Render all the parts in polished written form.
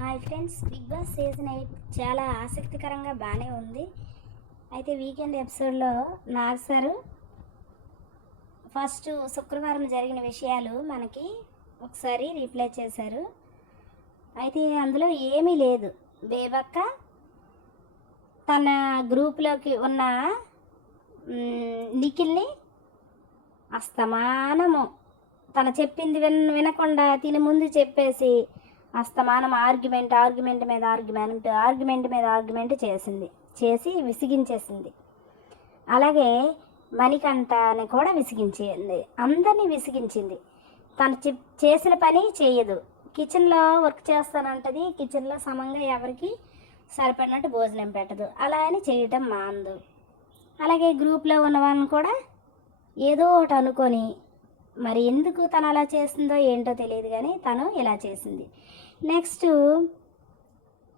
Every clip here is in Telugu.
Hi friends, Bigg Boss season 8 చాలా ఆసక్తికరంగా బాగానే ఉంది. అయితే వీకెండ్ ఎపిసోడ్లో నాగ్ సారు ఫస్ట్ శుక్రవారం జరిగిన విషయాలు మనకి ఒకసారి రీప్లే చేశారు. అయితే అందులో ఏమీ లేదు. బేబక్క తన గ్రూప్లోకి ఉన్న నిఖిల్ని అస్తమానము తను చెప్పింది వినకుండా తిని ముందు చెప్పేసి అస్తమానం ఆర్గ్యుమెంట్ మీద ఆర్గ్యుమెంట్ చేసి విసిగించేసింది. అలాగే మణికంఠని కూడా విసిగించింది, అందరినీ విసిగించింది. తను చేసిన పని చేయదు. కిచెన్లో వర్క్ చేస్తానంటది, కిచెన్లో సమంగా ఎవరికి సరిపడినట్టు భోజనం పెట్టదు. అలా అని చేయటం మాందు. అలాగే గ్రూప్లో ఉన్నవాళ్ళని కూడా ఏదో ఒకటి అనుకొని, మరి ఎందుకు తను అలా చేసిందో ఏంటో తెలియదు కానీ తను ఇలా చేసింది. నెక్స్ట్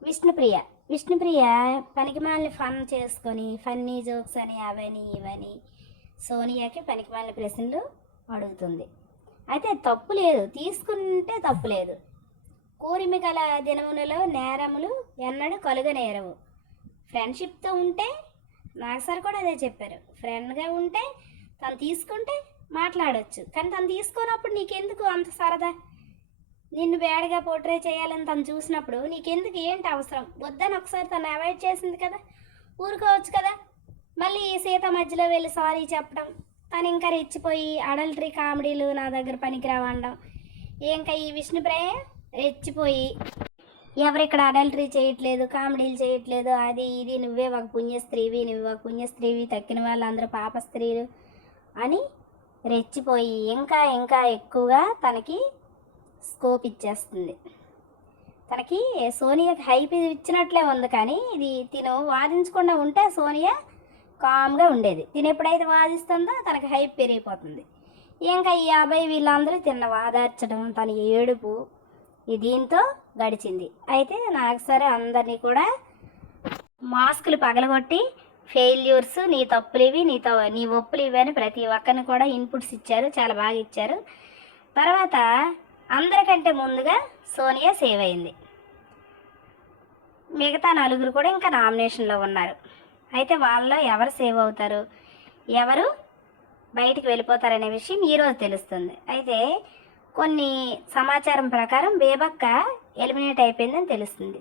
విష్ణుప్రియ పనికిమాలిన ఫన్ చేసుకొని ఫన్నీ జోక్స్ అని అవని ఇవని సోనియాకి పనికిమాలిన ప్రశ్నలు అడుగుతుంది. అయితే తప్పు లేదు, తీసుకుంటే తప్పు లేదు. కూరిమి గల దినములలో నేరములు ఎన్నడూ కలుగనేరవు. ఫ్రెండ్షిప్తో ఉంటే నాకు సార్ కూడా అదే చెప్పారు. ఫ్రెండ్గా ఉంటే తను తీసుకుంటే మాట్లాడవచ్చు, కానీ తను తీసుకున్నప్పుడు నీకెందుకు అంత సరదా? నిన్ను బ్యాడ్గా పోర్ట్రే చేయాలని తను చూసినప్పుడు నీకెందుకు, ఏంటి అవసరం? వద్దని ఒకసారి తను అవాయిడ్ చేసింది కదా, ఊరుకోవచ్చు కదా. మళ్ళీ సీత మధ్యలో వెళ్ళి సారీ చెప్పడం, తను ఇంకా రెచ్చిపోయి అడల్టరీ కామెడీలు నా దగ్గర పనికిరావడం. ఇంకా ఈ విష్ణుప్రియ రెచ్చిపోయి ఎవరిక్కడ అడల్టరీ చేయట్లేదు, కామెడీలు చేయట్లేదు, అది ఇది, నువ్వే ఒక పుణ్యస్త్రీవి, తక్కిన వాళ్ళందరూ పాప స్త్రీలు అని రెచ్చిపోయి ఇంకా ఎక్కువగా తనకి స్కోప్ ఇచ్చేస్తుంది. తనకి సోనియాకి హైప్ ఇచ్చినట్లే ఉంది, కానీ ఇది తిను వాదించకుండా ఉంటే సోనియా కామ్గా ఉండేది. తిను ఎప్పుడైతే వాదిస్తుందో తనకి హైప్ పెరిగిపోతుంది. ఇంకా ఈ అబ్బాయి వీళ్ళందరూ తిన్న వాదార్చడం, తన ఏడుపు దీంతో గడిచింది. అయితే నాకు సరే అందరినీ కూడా మాస్కులు పగలగొట్టి ఫెయిల్యూర్స్, నీ తప్పులు ఇవి, నీ ఒప్పులు ఇవి అని ప్రతి ఒక్కరిని కూడా ఇన్పుట్స్ ఇచ్చారు, చాలా బాగా ఇచ్చారు. తర్వాత అందరికంటే ముందుగా సోనియా సేవ్ అయింది. మిగతా నలుగురు కూడా ఇంకా నామినేషన్లో ఉన్నారు. అయితే వాళ్ళలో ఎవరు సేవ్ అవుతారు, ఎవరు బయటికి వెళ్ళిపోతారనే విషయం ఈరోజు తెలుస్తుంది. అయితే కొన్ని సమాచారం ప్రకారం బేబక్క ఎలిమినేట్ అయిపోయిందని తెలుస్తుంది.